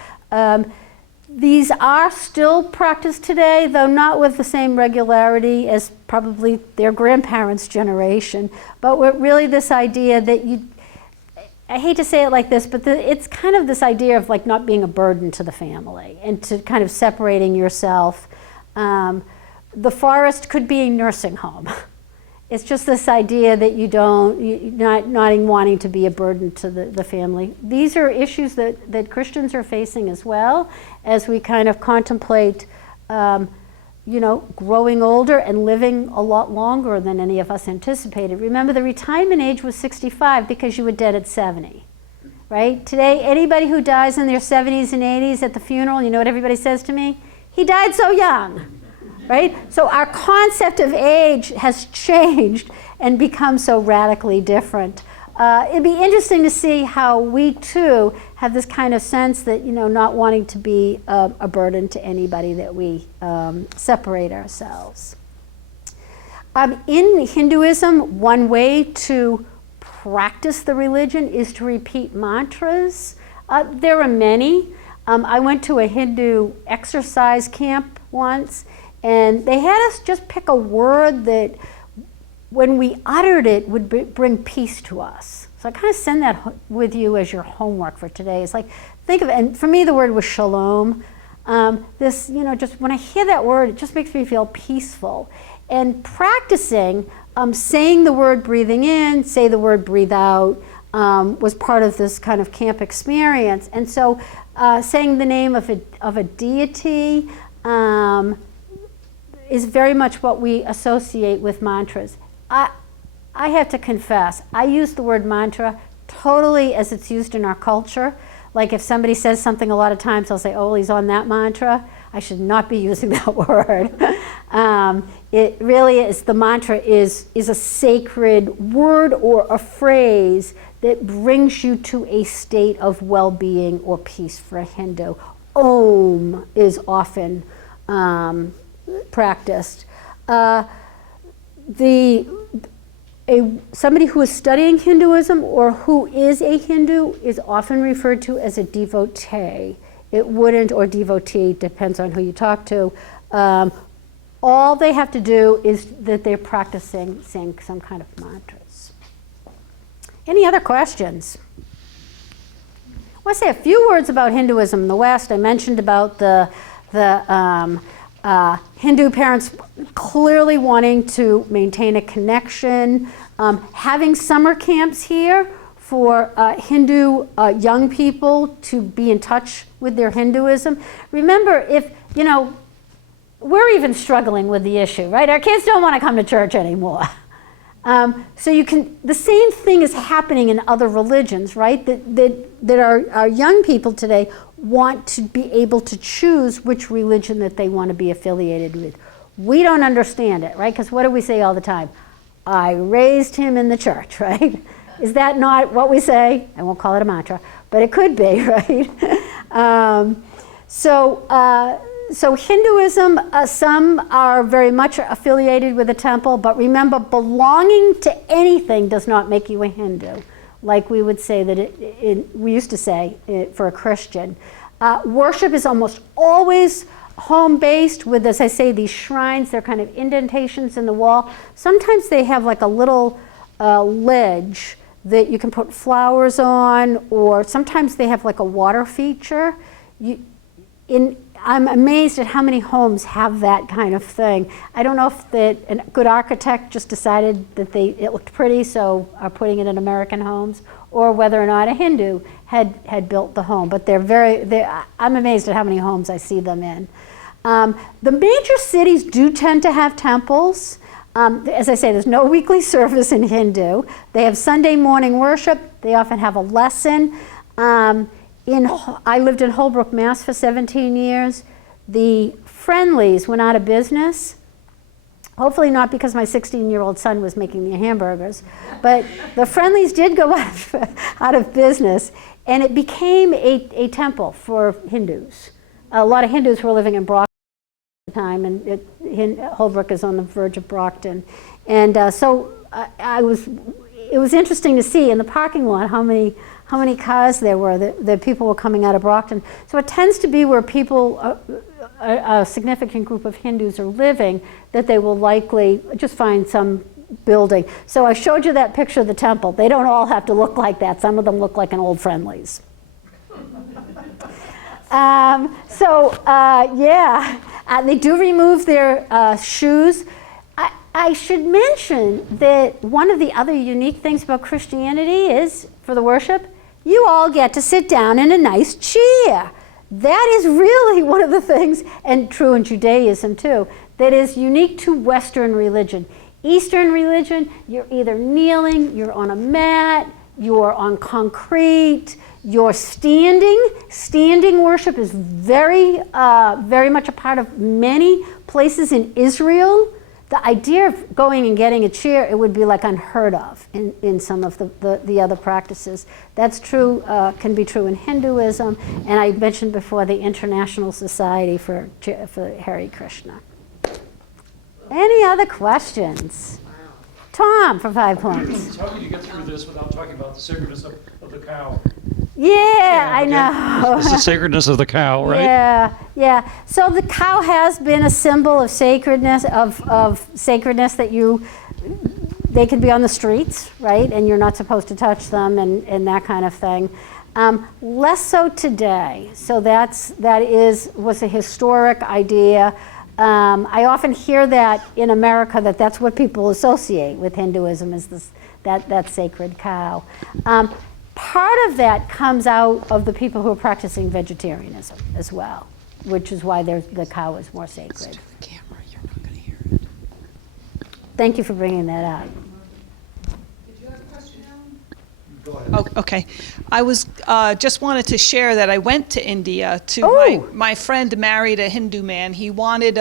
These are still practiced today, though not with the same regularity as probably their grandparents' generation. But really this idea that I hate to say it like this, but it's kind of this idea of like not being a burden to the family and to kind of separating yourself. The forest could be a nursing home. It's just this idea that you're not wanting to be a burden to the family. These are issues that Christians are facing as well as we kind of contemplate, growing older and living a lot longer than any of us anticipated. Remember, the retirement age was 65 because you were dead at 70, right? Today, anybody who dies in their 70s and 80s at the funeral, you know what everybody says to me? He died so young. Right? So our concept of age has changed and become so radically different. It'd be interesting to see how we too have this kind of sense that, not wanting to be a burden to anybody, that we separate ourselves. In Hinduism, one way to practice the religion is to repeat mantras. There are many. I went to a Hindu exercise camp once, and they had us just pick a word that, when we uttered it, would bring peace to us. So I kind of send that with you as your homework for today. It's like, think of it, and for me the word was shalom. Just when I hear that word, it just makes me feel peaceful. And practicing saying the word breathing in, say the word breathe out, was part of this kind of camp experience. And so saying the name of a deity, is very much what we associate with mantras. I have to confess, I use the word mantra totally as it's used in our culture. Like if somebody says something a lot of times, I'll say, oh, he's on that mantra. I should not be using that word. It really is, the mantra is a sacred word or a phrase that brings you to a state of well-being or peace for a Hindu. Om is often practiced. Somebody who is studying Hinduism or who is a Hindu is often referred to as a devotee. It wouldn't, or devotee, depends on who you talk to. All they have to do is that they're practicing saying some kind of mantras. Any other questions? I want to say a few words about Hinduism in the West. I mentioned about the Hindu parents clearly wanting to maintain a connection, having summer camps here for Hindu young people to be in touch with their Hinduism. Remember, if, we're even struggling with the issue, right? Our kids don't want to come to church anymore. So the same thing is happening in other religions, right? That our young people today want to be able to choose which religion that they want to be affiliated with. We don't understand it, right? Because what do we say all the time? I raised him in the church, right? Is that not what we say? I won't call it a mantra, but it could be, right? So Hinduism, some are very much affiliated with a temple, but remember, belonging to anything does not make you a Hindu, like we would say that we used to say for a Christian. Worship is almost always home-based with, as I say, these shrines. They're kind of indentations in the wall. Sometimes they have like a little ledge that you can put flowers on, or sometimes they have like a water feature. I'm amazed at how many homes have that kind of thing. I don't know if a good architect just decided that it looked pretty, so are putting it in American homes, or whether or not a Hindu had built the home. But I'm amazed at how many homes I see them in. The major cities do tend to have temples. As I say, there's no weekly service in Hindu. They have Sunday morning worship. They often have a lesson. I lived in Holbrook, Mass. For 17 years. The Friendlies went out of business. Hopefully not because my 16-year-old son was making the hamburgers, but the Friendlies did go out of business, and it became a temple for Hindus. A lot of Hindus were living in Brockton at the time, and Holbrook is on the verge of Brockton. And so it was interesting to see in the parking lot how many cars there were that people were coming out of Brockton. So it tends to be where people, a significant group of Hindus are living, that they will likely just find some building. So I showed you that picture of the temple. They don't all have to look like that. Some of them look like an old Friendlies. They do remove their shoes. I should mention that one of the other unique things about Christianity is, for the worship, you all get to sit down in a nice chair. That is really one of the things, and true in Judaism too, that is unique to Western religion. Eastern religion, you're either kneeling, you're on a mat, you're on concrete, you're standing. Standing worship is very much a part of many places in Israel. The idea of going and getting a chair, it would be like unheard of in some of the other practices. That's true, can be true in Hinduism, and I mentioned before the International Society for Hare Krishna. Any other questions? Tom, for 5 points. How can you get through this without talking about the sacredness of the cow? Yeah, I know. It's the sacredness of the cow, right? Yeah. So the cow has been a symbol of sacredness, of sacredness that they can be on the streets, right? And you're not supposed to touch them and that kind of thing. Less so today. So that was a historic idea. I often hear that in America that's what people associate with Hinduism is that sacred cow. Part of that comes out of the people who are practicing vegetarianism as well, which is why the cow is more sacred. The camera, you're not going to thank you for bringing that up. Go ahead. Oh, okay. I was just wanted to share that I went to India to Oh. my friend married a Hindu man. He wanted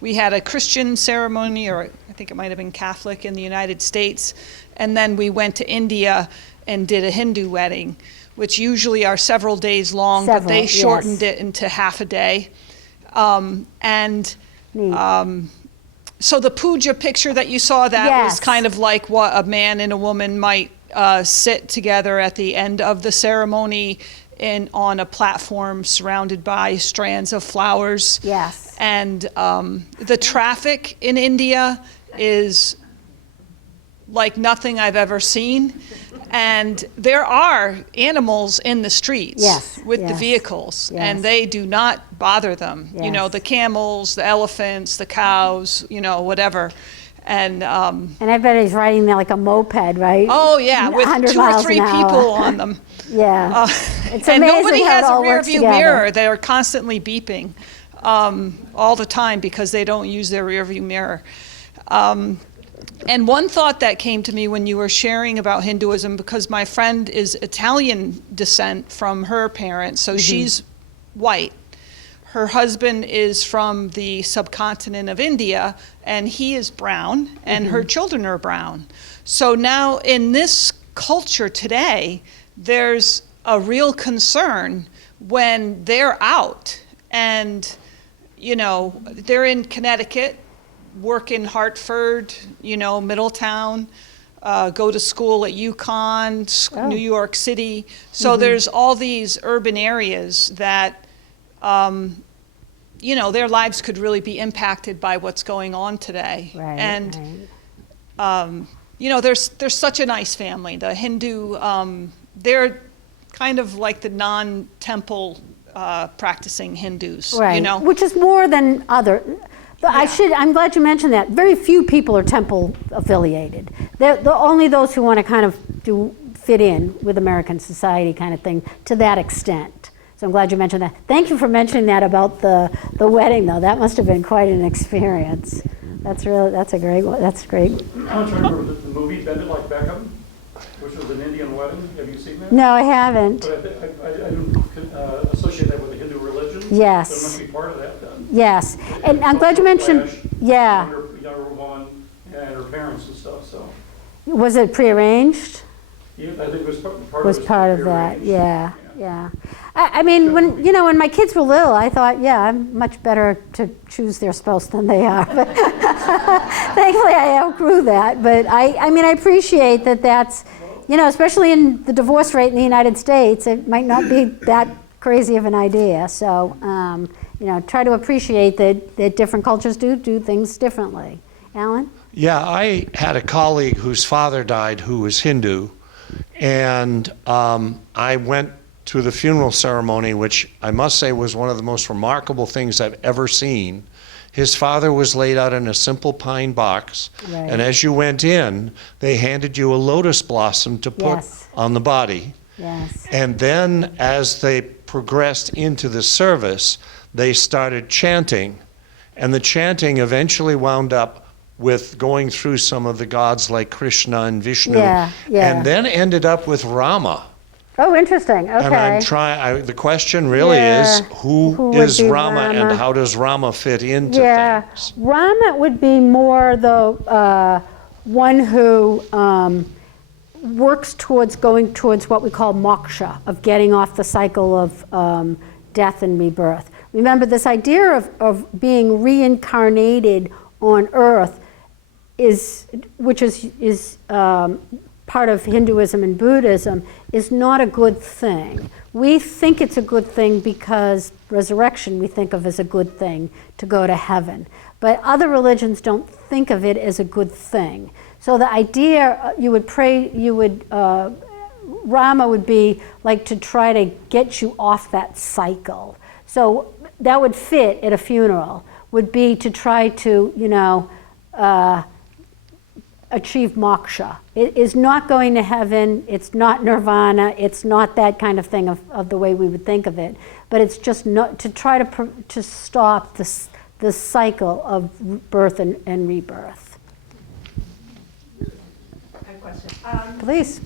we had a Christian ceremony, or I think it might have been Catholic in the United States, and then we went to India and did a Hindu wedding, which usually are several days long, but they shortened it into half a day. Neat. So the puja picture that you saw, that was kind of like what a man and a woman might sit together at the end of the ceremony on a platform surrounded by strands of flowers. Yes. And the traffic in India is like nothing I've ever seen. And there are animals in the streets with the vehicles, and they do not bother them. You know, the camels, the elephants, the cows, you know, whatever. And I bet he's riding there like a moped, right? oh yeah, with 2 or 3 people on them. Yeah. It's and amazing nobody how it has a all rear works view together. mirror. They're constantly beeping all the time because they don't use their rear view mirror. And one thought that came to me when you were sharing about Hinduism, because my friend is Italian descent from her parents, so she's white. Her husband is from the subcontinent of India, and he is brown, and her children are brown. So now in this culture today, there's a real concern when they're out and, you know, they're in Connecticut, work in Hartford, you know, Middletown, go to school at UConn, New York City. So there's all these urban areas that, you know, their lives could really be impacted by what's going on today. Right, and, you know, there's such a nice family. The Hindu, they're kind of like the non-temple practicing Hindus, Right, you know. which is more than other. I'm glad you mentioned that. Very few people are temple affiliated. They're only those who want to kind of fit in with American society kind of thing to that extent. So I'm glad you mentioned that. Thank you for mentioning that about the wedding, though. That must have been quite an experience. That's a great one. That's great. I'm trying to remember the movie Bend It Like Beckham, which was an Indian wedding. Have you seen that? No, I haven't. But I didn't associate that with the Hindu religion. Yes. But it must be part of that then. Yes, and I'm glad you mentioned. Yeah. Younger woman and her parents and stuff. So. Was it prearranged? Yeah, I think it was part Was of it. part of that. Yeah. I mean, when my kids were little, I thought, I'm much better to choose their spouse than they are. But thankfully, I outgrew that. But I mean, I appreciate that. That's, especially in the divorce rate in the United States, it might not be that crazy of an idea. So, try to appreciate that different cultures do things differently. Alan? Yeah, I had a colleague whose father died who was Hindu, and I went to the funeral ceremony, which I must say was one of the most remarkable things I've ever seen. His father was laid out in a simple pine box, and as you went in, they handed you a lotus blossom to put on the body. Yes. And then as they progressed into the service, they started chanting, and the chanting eventually wound up with going through some of the gods like Krishna and Vishnu, and then ended up with Rama. Oh, interesting. Okay. And I'm trying. The question really is, who is Rama, and how does Rama fit into things? Rama would be more the one who works towards going towards what we call moksha, of getting off the cycle of death and rebirth. Remember, this idea of being reincarnated on Earth which is part of Hinduism and Buddhism, is not a good thing. We think it's a good thing because resurrection we think of as a good thing, to go to heaven. But other religions don't think of it as a good thing. So the idea, Rama would be like to try to get you off that cycle. So that would fit at a funeral, would be to try to, achieve moksha. It is not going to heaven, it's not nirvana, it's not that kind of thing of the way we would think of it, but it's just not to try to stop this cycle of birth and rebirth. question. Please.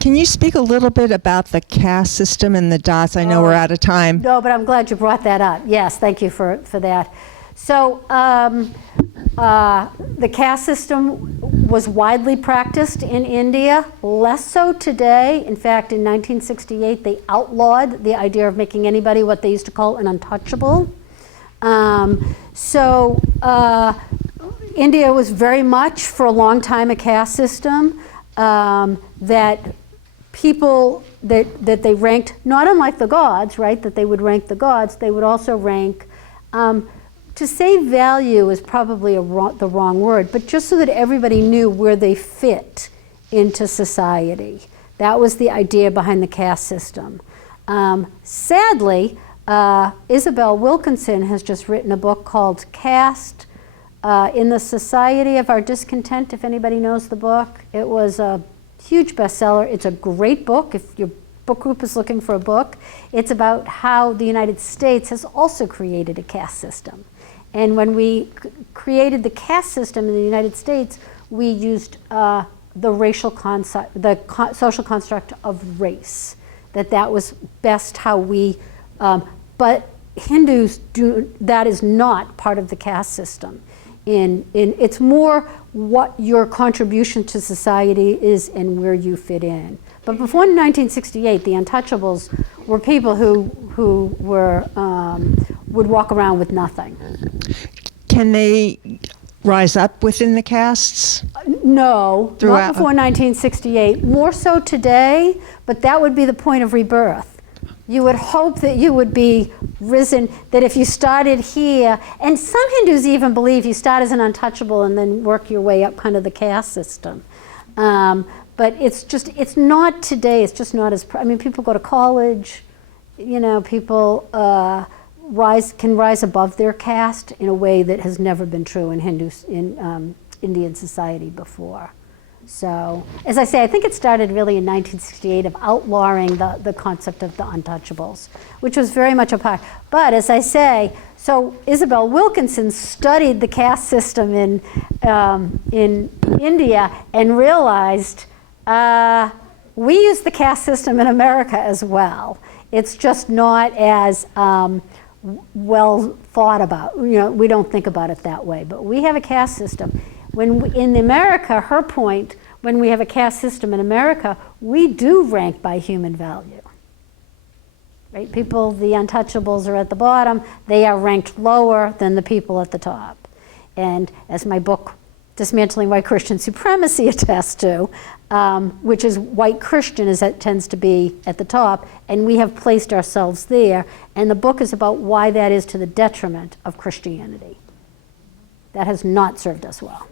Can you speak a little bit about the caste system and the dots? I know we're out of time. No, but I'm glad you brought that up. Yes, thank you for that. So the caste system was widely practiced in India, less so today. In fact, in 1968, they outlawed the idea of making anybody what they used to call an untouchable. India was very much, for a long time, a caste system that people that they ranked, not unlike the gods, right? That they would rank the gods, they would also rank, to say value is probably the wrong word, but just so that everybody knew where they fit into society. That was the idea behind the caste system. Sadly, Isabel Wilkinson has just written a book called Caste in the Society of Our Discontent, if anybody knows the book. It was a huge bestseller. It's a great book if your book group is looking for a book. It's about how the United States has also created a caste system. And when we created the caste system in the United States, we used the racial concept, social construct of race. That was best how we, but Hindus that is not part of the caste system. It's more what your contribution to society is and where you fit in. But before 1968, the untouchables were people who were would walk around with nothing. Can they rise up within the castes? No, Throughout- not before 1968. More so today, but that would be the point of rebirth. You would hope that you would be risen, that if you started here, and some Hindus even believe you start as an untouchable and then work your way up kind of the caste system. But it's not today, it's just not as, people go to college, people can rise above their caste in a way that has never been true in Indian society before. So, as I say, I think it started really in 1968 of outlawing the concept of the untouchables, which was very much a part. But as I say, so Isabel Wilkinson studied the caste system in India and realized we use the caste system in America as well. It's just not as well thought about. We don't think about it that way, but we have a caste system. In America, her point, when we have a caste system in America, we do rank by human value. Right? People, the untouchables are at the bottom. They are ranked lower than the people at the top. And as my book, Dismantling White Christian Supremacy, attests to, which is white Christian tends to be at the top, and we have placed ourselves there. And the book is about why that is to the detriment of Christianity. That has not served us well.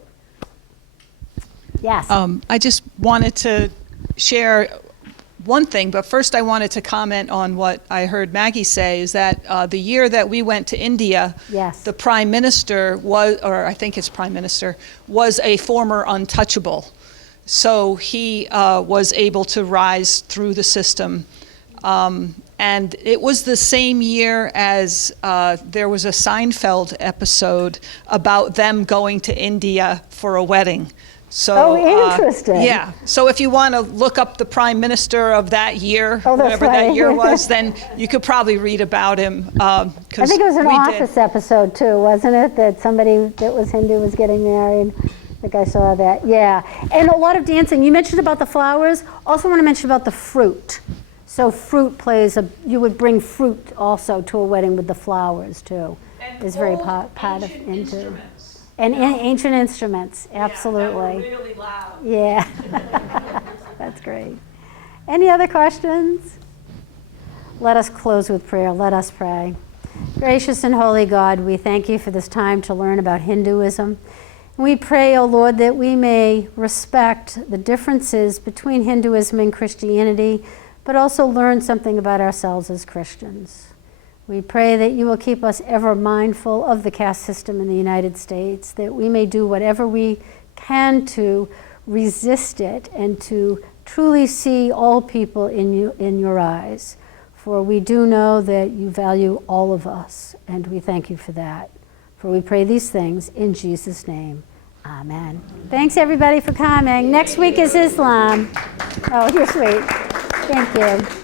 Yes. I just wanted to share one thing, but first I wanted to comment on what I heard Maggie say, is that the year that we went to India, Yes. the Prime Minister was, or I think his Prime Minister, was a former untouchable. So he was able to rise through the system. And it was the same year as there was a Seinfeld episode about them going to India for a wedding. So, interesting. Yeah. So if you want to look up the Prime Minister of that year, Oh, that's whatever right. that year was, then you could probably read about him. I think it was an Office episode too, wasn't it? That somebody that was Hindu was getting married. I think I saw that. Yeah. And a lot of dancing. You mentioned about the flowers. Also want to mention about the fruit. So fruit you would bring fruit also to a wedding with the flowers too. Is very part of into. And ancient instruments, absolutely. Yeah, that were really loud. Yeah, that's great. Any other questions? Let us close with prayer. Let us pray. Gracious and holy God, we thank you for this time to learn about Hinduism. We pray, O Lord, that we may respect the differences between Hinduism and Christianity, but also learn something about ourselves as Christians. We pray that you will keep us ever mindful of the caste system in the United States, that we may do whatever we can to resist it and to truly see all people in your eyes. For we do know that you value all of us, and we thank you for that. For we pray these things in Jesus' name. Amen. Thanks, everybody, for coming. Next week is Islam. Oh, you're sweet. Thank you.